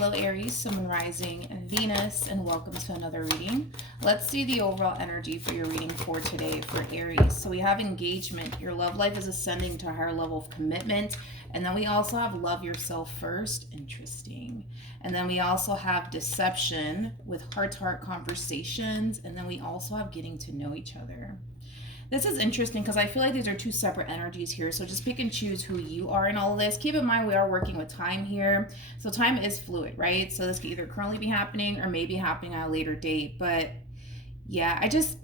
Hello Aries, Sun, Rising, and Venus, and welcome to another reading. Let's see the overall energy for your reading for today for Aries. So we have engagement. Your love life is ascending to a higher level of commitment. And then we also have love yourself first. Interesting. And then we also have deception with heart-to-heart conversations. And then we also have getting to know each other. This is interesting because I feel like these are two separate energies here. So just pick and choose who you are in all of this. Keep in mind we are working with time here. So time is fluid, right? So this could either currently be happening or maybe happening at a later date. But yeah, I just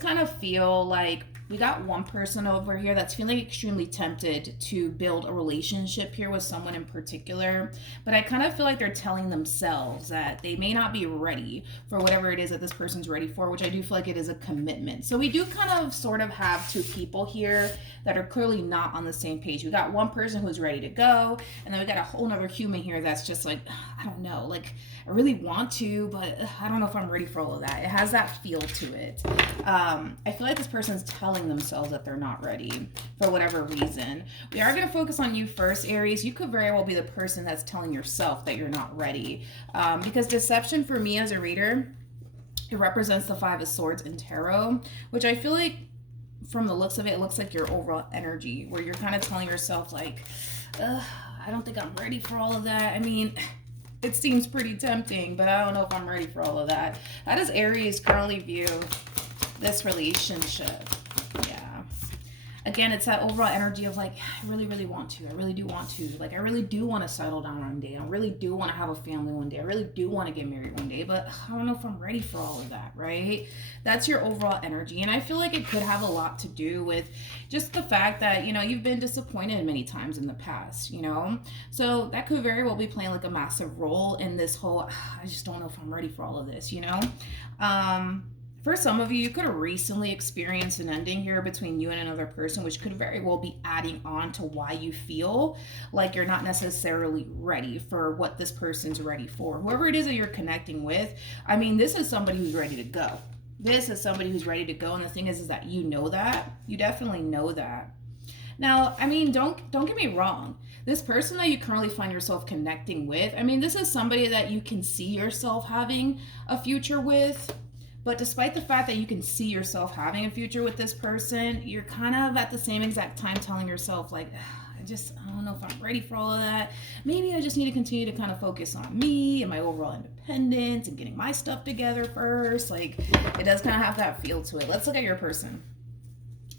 kind of feel like we got one person over here that's feeling extremely tempted to build a relationship here with someone in particular. But I kind of feel like they're telling themselves that they may not be ready for whatever it is that this person's ready for, which I do feel like it is a commitment. So we do kind of sort of have two people here that are clearly not on the same page. We got one person who's ready to go, and then we got a whole nother human here that's just like, I don't know, like I really want to, but I don't know if I'm ready for all of that. It has that feel to it. I feel like this person's telling themselves that they're not ready for whatever reason. We are going to focus on you first, Aries. You could very well be the person that's telling yourself that you're not ready. Because deception for me as a reader, it represents the Five of Swords in tarot, which I feel like from the looks of it, it looks like your overall energy, where you're kind of telling yourself like, I don't think I'm ready for all of that. I mean, it seems pretty tempting, but I don't know if I'm ready for all of that. How does Aries currently view this relationship? Yeah. Again, it's that overall energy of like, I really, really want to. I really do want to. Like, I really do want to settle down one day. I really do want to have a family one day. I really do want to get married one day, but I don't know if I'm ready for all of that, right? That's your overall energy. And I feel like it could have a lot to do with just the fact that, you know, you've been disappointed many times in the past, you know? So that could very well be playing like a massive role in this whole, I just don't know if I'm ready for all of this, you know? For some of you, you could have recently experienced an ending here between you and another person, which could very well be adding on to why you feel like you're not necessarily ready for what this person's ready for. Whoever it is that you're connecting with, I mean, this is somebody who's ready to go. This is somebody who's ready to go, and the thing is that you know that. You definitely know that. Now, I mean, don't get me wrong. This person that you currently find yourself connecting with, I mean, this is somebody that you can see yourself having a future with. But despite the fact that you can see yourself having a future with this person, you're kind of at the same exact time telling yourself like, I don't know if I'm ready for all of that. Maybe I just need to continue to kind of focus on me and my overall independence and getting my stuff together first. Like, it does kind of have that feel to it. Let's look at your person.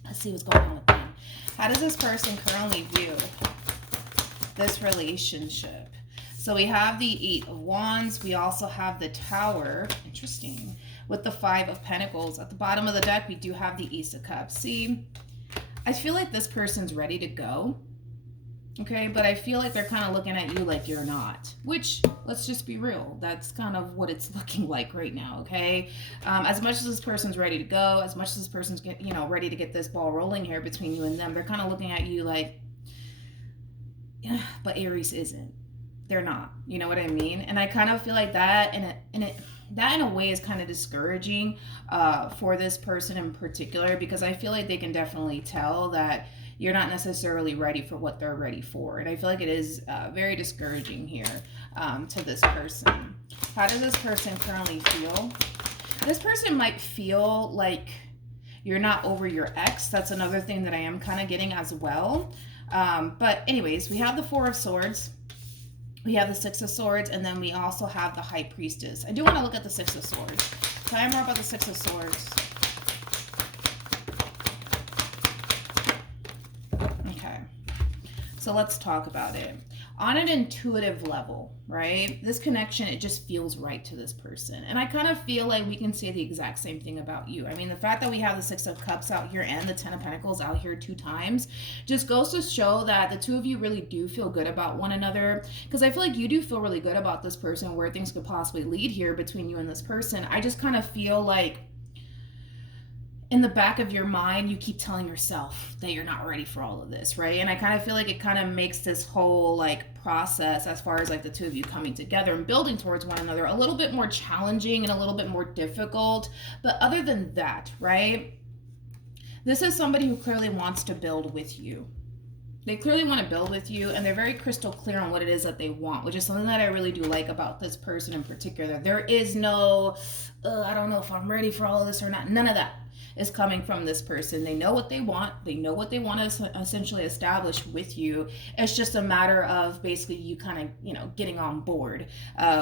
Let's see what's going on with them. How does this person currently view this relationship? So we have the Eight of Wands. We also have the Tower. Interesting. With the Five of Pentacles. At the bottom of the deck, we do have the Ace of Cups. See, I feel like this person's ready to go. Okay, but I feel like they're kind of looking at you like you're not. Which, let's just be real, that's kind of what it's looking like right now, okay? As much as this person's ready to go, as much as this person's ready to get this ball rolling here between you and them, they're kind of looking at you like, yeah, but Aries isn't. They're not. You know what I mean? And I kind of feel like that that in a way is kind of discouraging for this person in particular, because I feel like they can definitely tell that you're not necessarily ready for what they're ready for. And I feel like it is very discouraging here to this person. How does this person currently feel? This person might feel like you're not over your ex. That's another thing that I am kind of getting as well. But anyways, we have the Four of Swords. We have the Six of Swords, and then we also have the High Priestess. I do want to look at the Six of Swords. Tell me more about the Six of Swords. Okay. So let's talk about it. On an intuitive level, right? This connection, it just feels right to this person. And I kind of feel like we can say the exact same thing about you. I mean, the fact that we have the Six of Cups out here and the Ten of Pentacles out here 2 times just goes to show that the two of you really do feel good about one another. Because I feel like you do feel really good about this person, where things could possibly lead here between you and this person. I just kind of feel like in the back of your mind, you keep telling yourself that you're not ready for all of this, right? And I kind of feel like it kind of makes this whole like process, as far as like the two of you coming together and building towards one another, a little bit more challenging and a little bit more difficult. But other than that, right? This is somebody who clearly wants to build with you. They clearly want to build with you, and they're very crystal clear on what it is that they want, which is something that I really do like about this person in particular. There is no, I don't know if I'm ready for all of this or not. None of that is coming from this person. They know what they want. They know what they want to essentially establish with you. It's just a matter of basically you kind of, you know, getting on board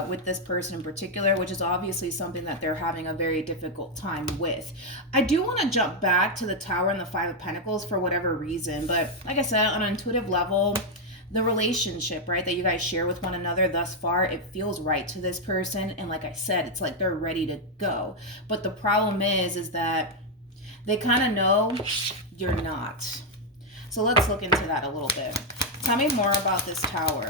with this person in particular, which is obviously something that they're having a very difficult time with. I do want to jump back to the Tower and the Five of Pentacles for whatever reason, but like I said, on an intuitive level, the relationship, right, that you guys share with one another thus far, it feels right to this person. And like I said, it's like they're ready to go. But the problem is that they kind of know you're not. So let's look into that a little bit. Tell me more about this Tower.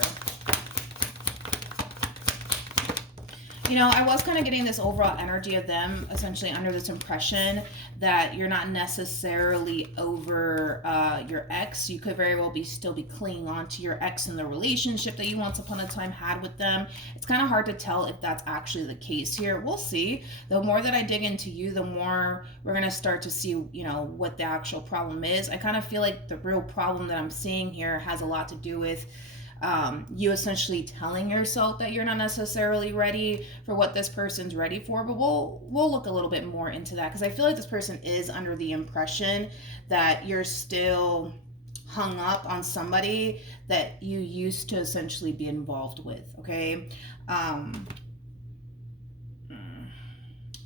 You know, I was kind of getting this overall energy of them essentially under this impression that you're not necessarily over your ex. You could very well still be clinging on to your ex in the relationship that you once upon a time had with them. It's kind of hard to tell if that's actually the case here. We'll see. The more that I dig into you, the more we're going to start to see, you know, what the actual problem is. I kind of feel like the real problem that I'm seeing here has a lot to do with you essentially telling yourself that you're not necessarily ready for what this person's ready for. But we'll look a little bit more into that, because I feel like this person is under the impression that you're still hung up on somebody that you used to essentially be involved with. Okay.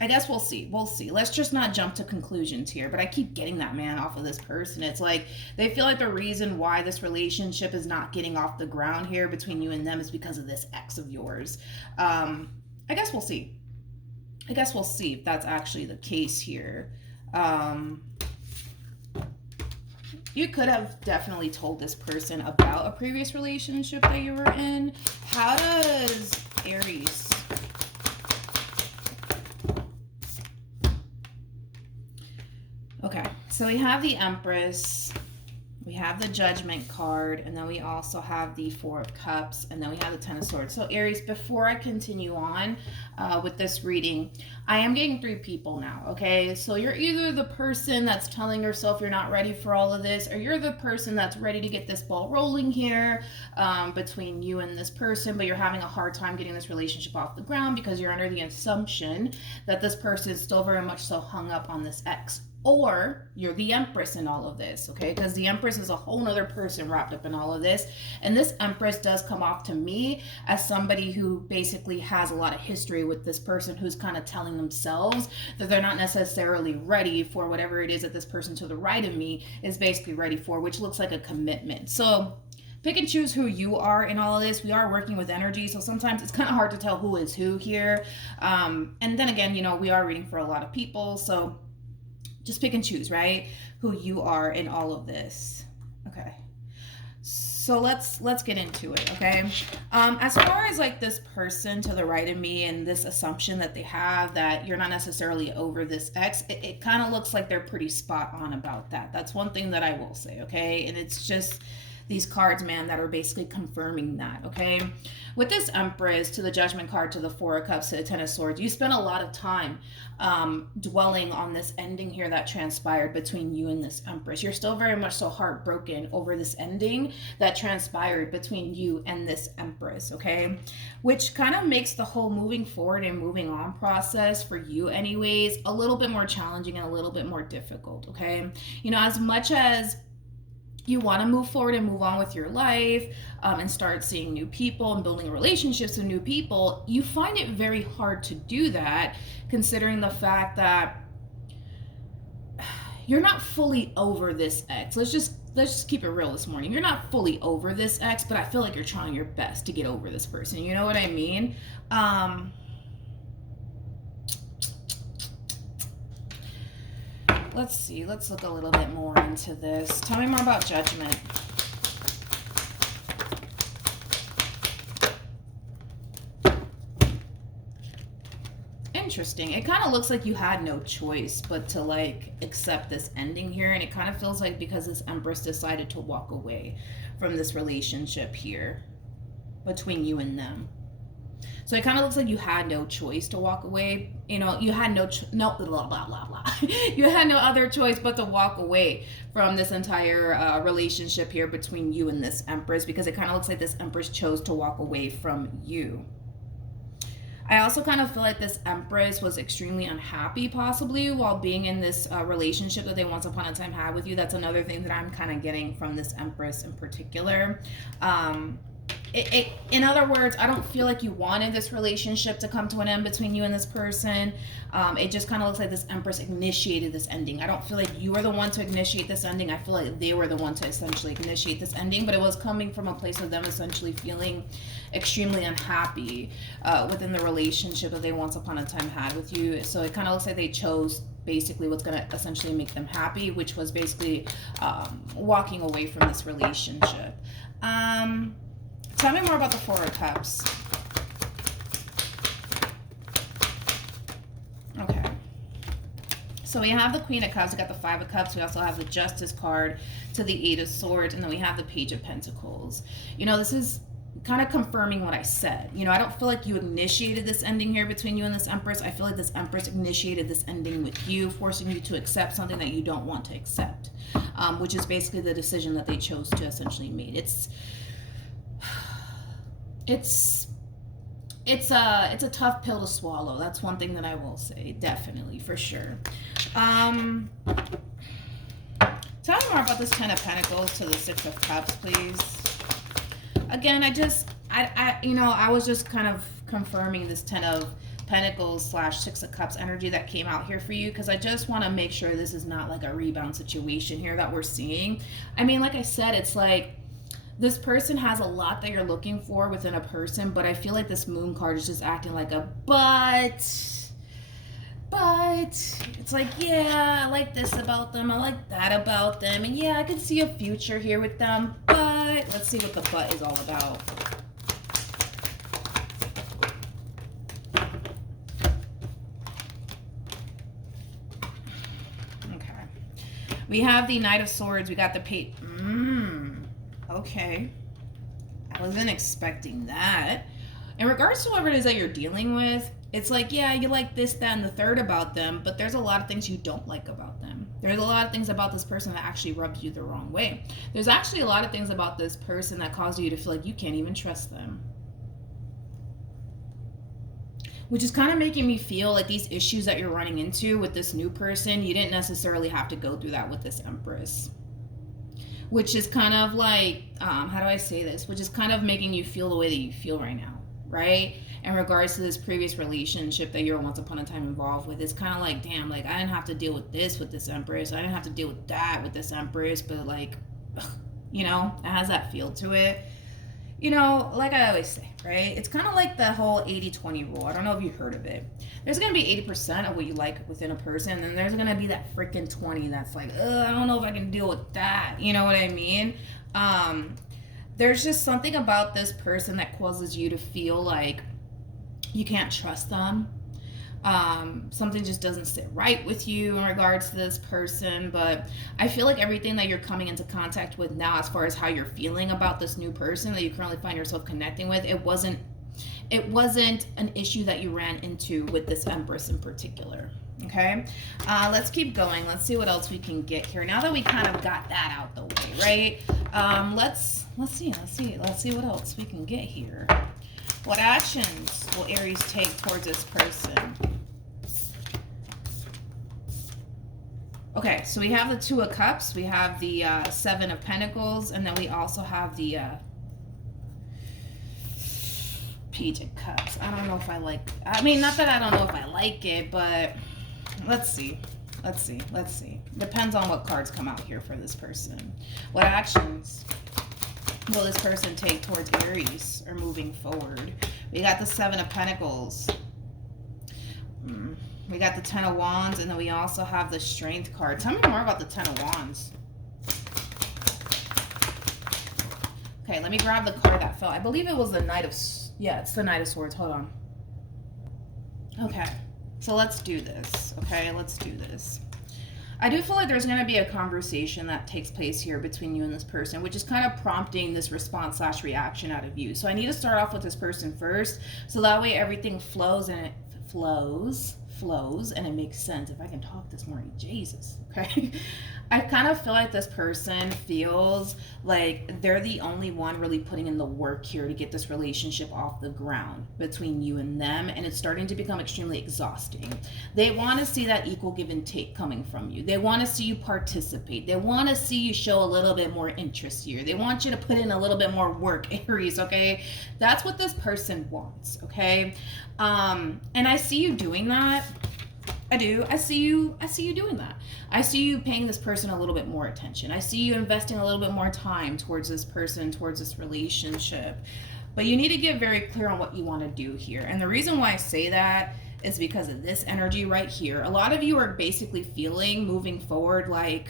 I guess we'll see. Let's just not jump to conclusions here. But I keep getting that, man, off of this person. It's like they feel like the reason why this relationship is not getting off the ground here between you and them is because of this ex of yours. I guess we'll see. If that's actually the case here. You could have definitely told this person about a previous relationship that you were in. How does Aries... Okay, so we have the Empress, we have the Judgment card, and then we also have the Four of Cups, and then we have the Ten of Swords. So Aries, before I continue on with this reading, I am getting three people now, okay? So you're either the person that's telling yourself you're not ready for all of this, or you're the person that's ready to get this ball rolling here between you and this person, but you're having a hard time getting this relationship off the ground because you're under the assumption that this person is still very much so hung up on this ex. Or you're the Empress in all of this, okay? Because the Empress is a whole nother person wrapped up in all of this. And this Empress does come off to me as somebody who basically has a lot of history with this person, who's kind of telling themselves that they're not necessarily ready for whatever it is that this person to the right of me is basically ready for, which looks like a commitment. So pick and choose who you are in all of this. We are working with energy, so sometimes it's kind of hard to tell who is who here. And then again, you know, we are reading for a lot of people, so just pick and choose, right? Who you are in all of this. Okay. So let's get into it, okay? As far as like this person to the right of me and this assumption that they have that you're not necessarily over this ex, it kind of looks like they're pretty spot on about that. That's one thing that I will say, okay? And it's just these cards, man, that are basically confirming that, okay? With this Empress, to the Judgment card, to the Four of Cups, to the Ten of Swords, you spent a lot of time dwelling on this ending here that transpired between you and this Empress. You're still very much so heartbroken over this ending that transpired between you and this Empress, okay? Which kind of makes the whole moving forward and moving on process for you anyways a little bit more challenging and a little bit more difficult, okay? You know, as much as you want to move forward and move on with your life and start seeing new people and building relationships with new people, you find it very hard to do that considering the fact that you're not fully over this ex. Let's just keep it real this morning. You're not fully over this ex, but I feel like you're trying your best to get over this person. You know what I mean? Let's see. Let's look a little bit more into this. Tell me more about Judgment. Interesting. It kind of looks like you had no choice but to like accept this ending here, and it kind of feels like because this Empress decided to walk away from this relationship here between you and them. So it kind of looks like you had no choice to walk away. You know, you had no blah blah blah blah. You had no other choice but to walk away from this entire relationship here between you and this Empress, because it kind of looks like this Empress chose to walk away from you. I also kind of feel like this Empress was extremely unhappy, possibly, while being in this relationship that they once upon a time had with you. That's another thing that I'm kind of getting from this Empress in particular. In other words, I don't feel like you wanted this relationship to come to an end between you and this person. It just kind of looks like this Empress initiated this ending. I don't feel like you were the one to initiate this ending. I feel like they were the one to essentially initiate this ending, but it was coming from a place of them essentially feeling extremely unhappy within the relationship that they once upon a time had with you. So it kind of looks like they chose basically what's going to essentially make them happy, which was basically walking away from this relationship. Tell me more about the Four of Cups. Okay. So we have the Queen of Cups, we got the Five of Cups, we also have the Justice card to the Eight of Swords, and then we have the Page of Pentacles. You know, this is kind of confirming what I said. You know, I don't feel like you initiated this ending here between you and this Empress. I feel like this Empress initiated this ending with you, forcing you to accept something that you don't want to accept, which is basically the decision that they chose to essentially make. It's a tough pill to swallow. That's one thing that I will say, definitely, for sure. Tell me more about this Ten of Pentacles to the Six of Cups, please. Again, I was just kind of confirming this Ten of Pentacles / Six of Cups energy that came out here for you, because I just want to make sure this is not like a rebound situation here that we're seeing. I mean, like I said, it's like this person has a lot that you're looking for within a person, but I feel like this Moon card is just acting like a but. It's like, yeah, I like this about them, I like that about them, and yeah, I can see a future here with them, but let's see what the but is all about. Okay. We have the Knight of Swords, we got the Page. Okay. I wasn't expecting that. In regards to whatever it is that you're dealing with, it's like, yeah, you like this, that, and the third about them, but there's a lot of things you don't like about them. There's a lot of things about this person that actually rubs you the wrong way. There's actually a lot of things about this person that cause you to feel like you can't even trust them. Which is kind of making me feel like these issues that you're running into with this new person, you didn't necessarily have to go through that with this Empress. Which is kind of like, how do I say this? Which is kind of making you feel the way that you feel right now, right? In regards to this previous relationship that you were once upon a time involved with. It's kind of like, damn, like, I didn't have to deal with this Empress. I didn't have to deal with that with this Empress, but like, you know, it has that feel to it. You know, like I always say, right? It's kind of like the whole 80-20 rule. I don't know if you've heard of it. There's going to be 80% of what you like within a person, and then there's going to be that freaking 20 that's like, I don't know if I can deal with that. You know what I mean? There's just something about this person that causes you to feel like you can't trust them. Something just doesn't sit right with you in regards to this person, but I feel like everything that you're coming into contact with now, as far as how you're feeling about this new person that you currently find yourself connecting with, it wasn't an issue that you ran into with this Empress in particular. Okay, let's keep going. Let's see what else we can get here. Now that we kind of got that out the way, right? Let's see what else we can get here. What actions will Aries take towards this person? Okay, so we have the Two of Cups, we have the Seven of Pentacles, and then we also have the Page of Cups. I don't know if I like, I mean, not that I don't know if I like it, but let's see. Depends on what cards come out here for this person. What actions will this person take towards Aries or moving forward? We got the Seven of Pentacles. We got the Ten of Wands, and then we also have the Strength card. Tell me more about the Ten of Wands. Okay, let me grab the card that fell. I believe it was the Knight of... Yeah, it's the Knight of Swords. Hold on. Okay, so let's do this. Okay, let's do this. I do feel like there's going to be a conversation that takes place here between you and this person, which is kind of prompting this response slash reaction out of you. So I need to start off with this person first, so that way everything flows and it flows and it makes sense. If I can talk this morning, Jesus, okay? I kind of feel like this person feels like they're the only one really putting in the work here to get this relationship off the ground between you and them, and it's starting to become extremely exhausting. They want to see that equal give and take coming from you. They want to see you participate. They want to see you show a little bit more interest here. They want you to put in a little bit more work, Aries, okay? That's what this person wants, okay? And I see you doing that. I do. I see you doing that. I see you paying this person a little bit more attention. I see you investing a little bit more time towards this person, towards this relationship. But you need to get very clear on what you want to do here. And the reason why I say that is because of this energy right here. A lot of you are basically feeling moving forward like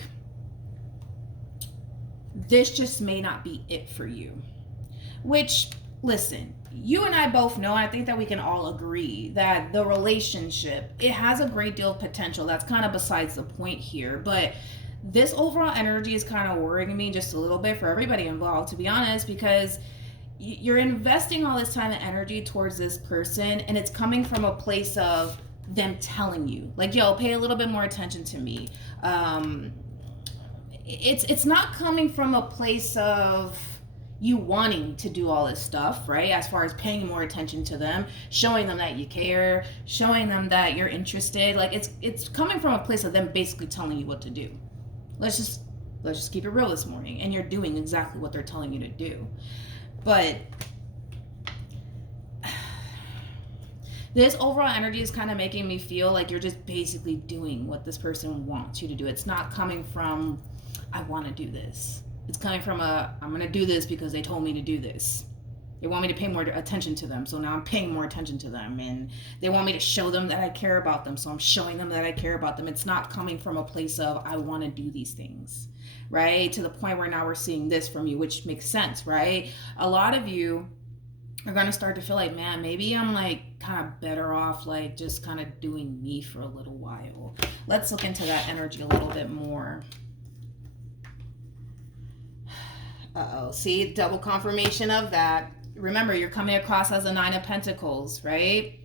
this just may not be it for you. Which, listen, you and I both know, I think that we can all agree that the relationship, it has a great deal of potential. That's kind of besides the point here. But this overall energy is kind of worrying me just a little bit for everybody involved, to be honest, because you're investing all this time and energy towards this person, and it's coming from a place of them telling you, like, yo, pay a little bit more attention to me. It's not coming from a place of you wanting to do all this stuff, right? As far as paying more attention to them, showing them that you care, showing them that you're interested. Like it's coming from a place of them basically telling you what to do. Let's just keep it real this morning. And you're doing exactly what they're telling you to do. But this overall energy is kind of making me feel like you're just basically doing what this person wants you to do. It's not coming from, I want to do this. It's coming from I'm going to do this because they told me to do this. They want me to pay more attention to them, so now I'm paying more attention to them. And they want me to show them that I care about them, so I'm showing them that I care about them. It's not coming from a place of, I want to do these things, right? To the point where now we're seeing this from you, which makes sense, right? A lot of you are going to start to feel like, man, maybe I'm like kind of better off like just kind of doing me for a little while. Let's look into that energy a little bit more. Uh-oh, see, double confirmation of that. Remember, you're coming across as a 9 of Pentacles, right?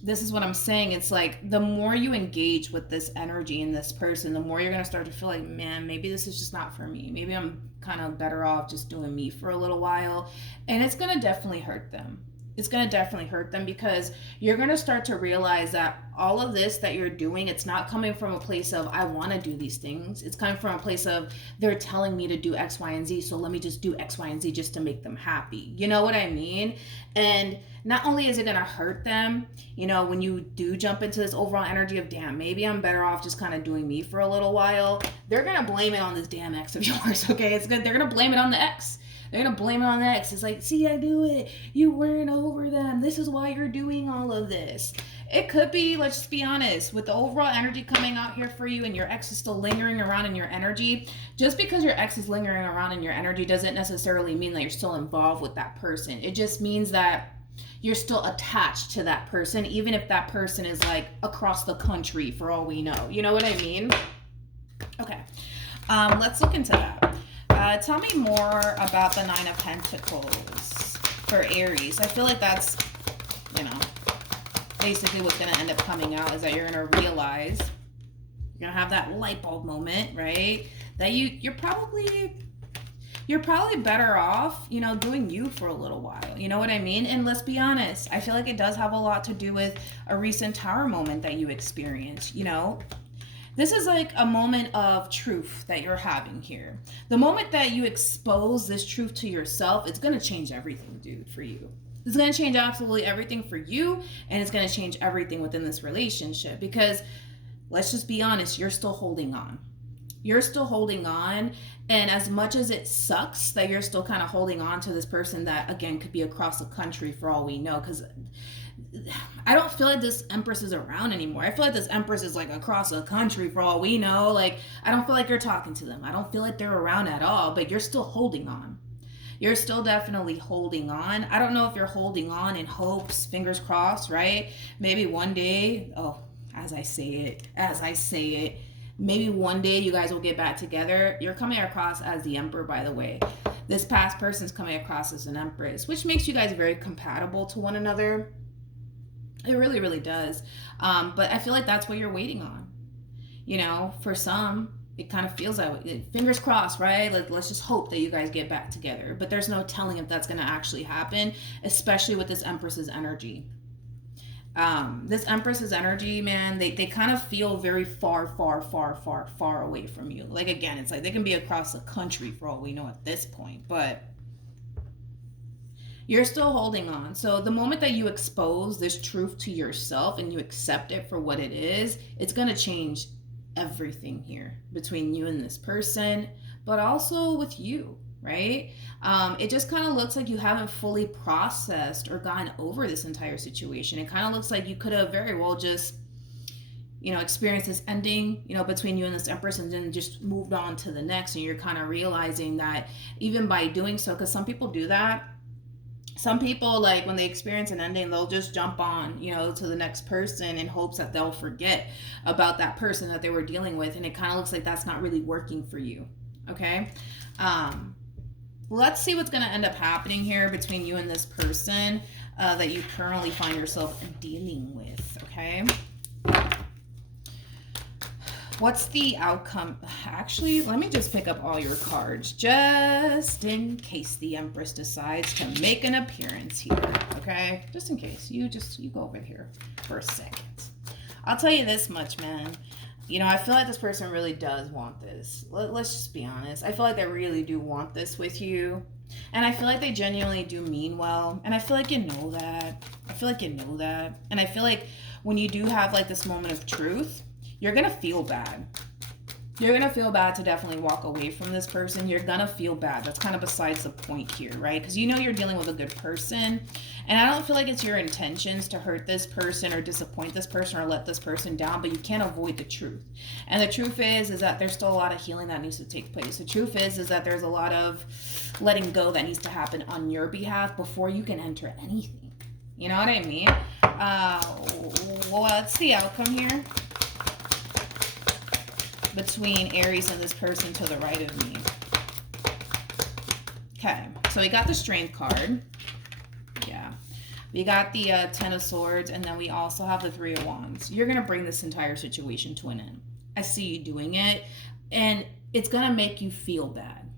This is what I'm saying. It's like the more you engage with this energy in this person, the more you're going to start to feel like, man, maybe this is just not for me. Maybe I'm kind of better off just doing me for a little while. And it's going to definitely hurt them. It's going to definitely hurt them because you're going to start to realize that all of this that you're doing, it's not coming from a place of, I want to do these things. It's coming from a place of, they're telling me to do X, Y, and Z, so let me just do X, Y, and Z just to make them happy. You know what I mean? And not only is it going to hurt them, you know, when you do jump into this overall energy of, damn, maybe I'm better off just kind of doing me for a little while, they're going to blame it on this damn ex of yours, okay? It's good. They're going to blame it on the ex. They're going to blame it on the ex. It's like, see, I do it. You weren't over them. This is why you're doing all of this. It could be, let's just be honest, with the overall energy coming out here for you and your ex is still lingering around in your energy, just because your ex is lingering around in your energy doesn't necessarily mean that you're still involved with that person. It just means that you're still attached to that person, even if that person is like across the country for all we know. You know what I mean? Okay. Let's look into that. Tell me more about the 9 of Pentacles for Aries. I feel like that's, you know, basically what's going to end up coming out is that you're going to realize, you're going to have that light bulb moment, right? That you're probably better off, you know, doing you for a little while. You know what I mean? And let's be honest, I feel like it does have a lot to do with a recent Tower moment that you experienced, you know? This is like a moment of truth that you're having here. The moment that you expose this truth to yourself, it's going to change everything, dude, for you. It's going to change absolutely everything for you, and it's going to change everything within this relationship because, let's just be honest, you're still holding on. You're still holding on, and as much as it sucks that you're still kind of holding on to this person that, again, could be across the country for all we know, because I don't feel like this Empress is around anymore. I feel like this Empress is like across the country for all we know. Like, I don't feel like you're talking to them. I don't feel like they're around at all, but you're still holding on. You're still definitely holding on. I don't know if you're holding on in hopes, fingers crossed, right? Maybe one day, as I say it, Maybe one day you guys will get back together. You're coming across as the Emperor, by the way. This past person's coming across as an Empress, which makes you guys very compatible to one another. It really, really does. But I feel like that's what you're waiting on. You know, for some, it kind of feels that way. Fingers crossed, right? Like, let's just hope that you guys get back together. But there's no telling if that's going to actually happen, especially with this Empress's energy. This Empress's energy, man, they kind of feel very far away from you. Like, again, it's like they can be across the country for all we know at this point, but you're still holding on. So the moment that you expose this truth to yourself and you accept it for what it is, it's going to change everything here between you and this person, but also with you, right? It just kind of looks like you haven't fully processed or gotten over this entire situation. It kind of looks like you could have very well just, experienced this ending, between you and this Empress, and then just moved on to the next. And you're kind of realizing that even by doing so, because some people do that. Some people, like, when they experience an ending, they'll just jump on, to the next person in hopes that they'll forget about that person that they were dealing with. And it kind of looks like that's not really working for you. Okay. Let's see what's going to end up happening here between you and this person that you currently find yourself dealing with. Okay. What's the outcome? Actually, let me just pick up all your cards just in case the Empress decides to make an appearance here. Okay? Just in case. You go over here for a second. I'll tell you this much, man. I feel like this person really does want this. Let's just be honest. I feel like they really do want this with you. And I feel like they genuinely do mean well. And I feel like you know that. And I feel like when you do have, like, this moment of truth, you're going to feel bad. You're going to feel bad to definitely walk away from this person. You're going to feel bad. That's kind of besides the point here, right? Because you're dealing with a good person. And I don't feel like it's your intentions to hurt this person or disappoint this person or let this person down, but you can't avoid the truth. And the truth is that there's still a lot of healing that needs to take place. The truth is that there's a lot of letting go that needs to happen on your behalf before you can enter anything. You know what I mean? What's the outcome here between Aries and this person to the right of me? Okay, so we got the Strength card. Yeah. We got the Ten of Swords, and then we also have the Three of Wands. You're going to bring this entire situation to an end. I see you doing it, and it's going to make you feel bad.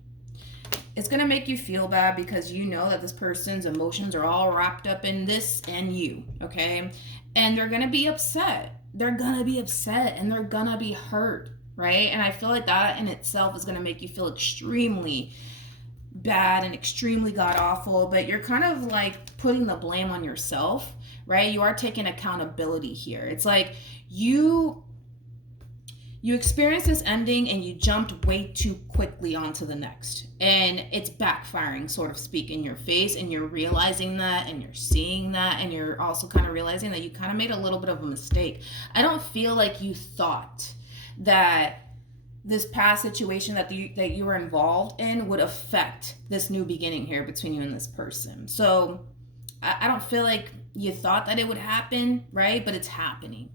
It's going to make you feel bad because you know that this person's emotions are all wrapped up in this and you, okay? And they're going to be upset. They're going to be upset, and they're going to be hurt. Right? And I feel like that in itself is going to make you feel extremely bad and extremely god-awful, but you're kind of like putting the blame on yourself, right? You are taking accountability here. It's like you experienced this ending and you jumped way too quickly onto the next. And it's backfiring, sort of speak, in your face, and you're realizing that, and you're seeing that, and you're also kind of realizing that you kind of made a little bit of a mistake. I don't feel like you thought that this past situation that you were involved in would affect this new beginning here between you and this person. So I don't feel like you thought that it would happen, right? But it's happening.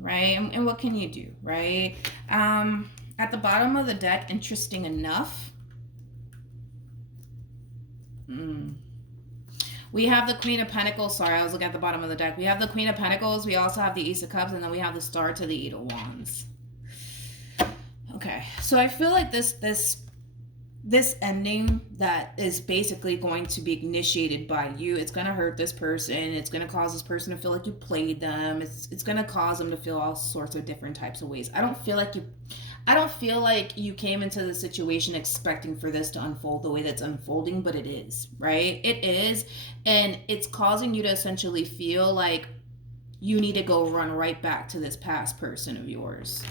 Right? And what can you do, right? At the bottom of the deck, interesting enough, we have the Queen of Pentacles. Sorry, I was looking at the bottom of the deck. We have the Queen of Pentacles. We also have the Ace of Cups. And then we have the Star to the Eight of Wands. Okay. So I feel like this ending that is basically going to be initiated by you, it's going to hurt this person. It's going to cause this person to feel like you played them. It's going to cause them to feel all sorts of different types of ways. I don't feel like you came into the situation expecting for this to unfold the way that's unfolding, but it is, right? It is. And it's causing you to essentially feel like you need to go run right back to this past person of yours.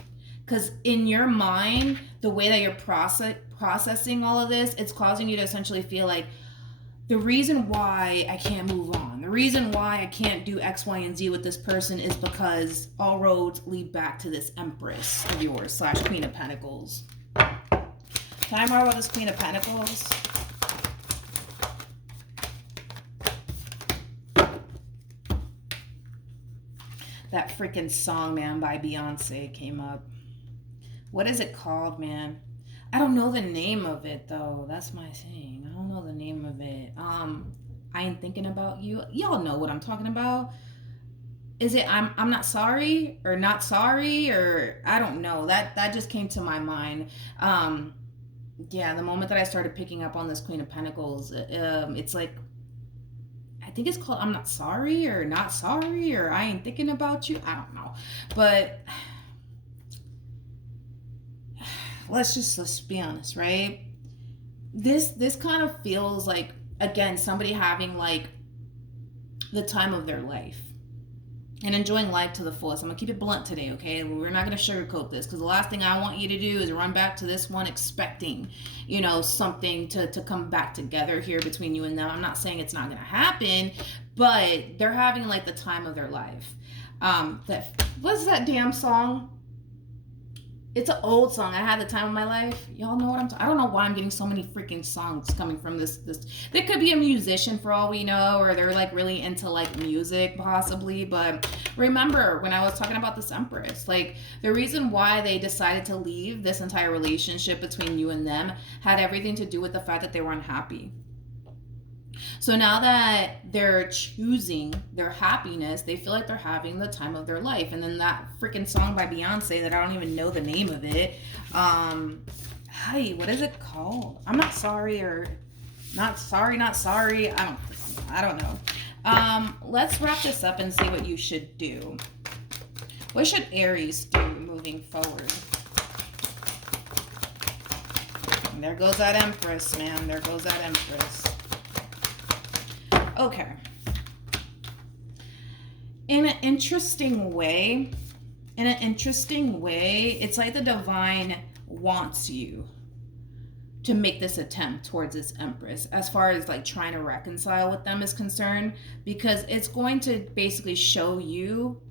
Because in your mind, the way that you're processing all of this, it's causing you to essentially feel like the reason why I can't move on, the reason why I can't do X, Y, and Z with this person is because all roads lead back to this Empress of yours / Queen of Pentacles. Can I more about this Queen of Pentacles? That freaking song, man, by Beyonce came up. What is it called, man? I don't know the name of it though. That's my thing. I don't know the name of it. I ain't thinking about you. Y'all know what I'm talking about. Is it I'm not sorry or not sorry or I don't know. That just came to my mind. Yeah, the moment that I started picking up on this Queen of Pentacles, it's like I think it's called I'm not sorry or not sorry or I ain't thinking about you. I don't know. But let's be honest, right? This kind of feels like, again, somebody having like the time of their life and enjoying life to the fullest. I'm gonna keep it blunt today, okay? We're not gonna sugarcoat this, because the last thing I want you to do is run back to this one expecting, you know, something to come back together here between you and them. I'm not saying it's not gonna happen, but they're having like the time of their life. What's that damn song? It's an old song. I had the time of my life. Y'all know what I'm talking. I don't know why I'm getting so many freaking songs coming from this. They could be a musician for all we know, or they're like really into like music possibly. But remember when I was talking about this Empress, like the reason why they decided to leave this entire relationship between you and them had everything to do with the fact that they were unhappy. So now that they're choosing their happiness, they feel like they're having the time of their life. And then that freaking song by Beyonce that I don't even know the name of it. Hi, what is it called? I'm not sorry or not sorry, not sorry. I don't know. Let's wrap this up and see what you should do. What should Aries do moving forward? And there goes that Empress, man. There goes that Empress. Okay. In an interesting way, it's like the divine wants you to make this attempt towards this Empress as far as like trying to reconcile with them is concerned, because it's going to basically show you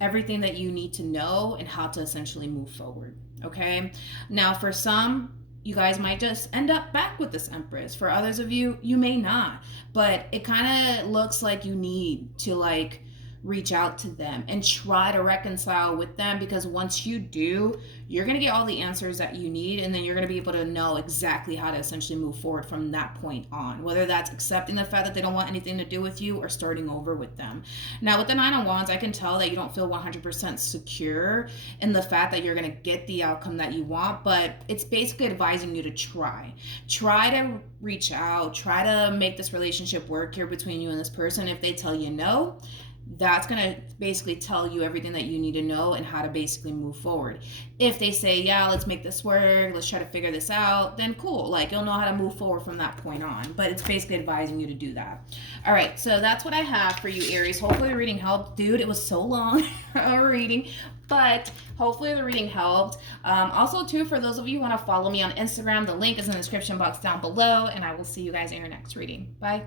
everything that you need to know and how to essentially move forward. Okay. Now, for some, you guys might just end up back with this Empress. For others of you, you may not. But it kind of looks like you need to like reach out to them and try to reconcile with them, because once you do, you're going to get all the answers that you need, and then you're going to be able to know exactly how to essentially move forward from that point on, whether that's accepting the fact that they don't want anything to do with you or starting over with them. Now, with the Nine of Wands, I can tell that you don't feel 100% secure in the fact that you're going to get the outcome that you want, but it's basically advising you to try to reach out, try to make this relationship work here between you and this person. If they tell you no, that's going to basically tell you everything that you need to know and how to basically move forward. If they say, yeah, let's make this work, let's try to figure this out, then cool. Like, you'll know how to move forward from that point on. But it's basically advising you to do that. All right, so that's what I have for you, Aries. Hopefully the reading helped. Dude, it was so long a reading, but hopefully the reading helped. Also, too, for those of you who want to follow me on Instagram, the link is in the description box down below, and I will see you guys in your next reading. Bye.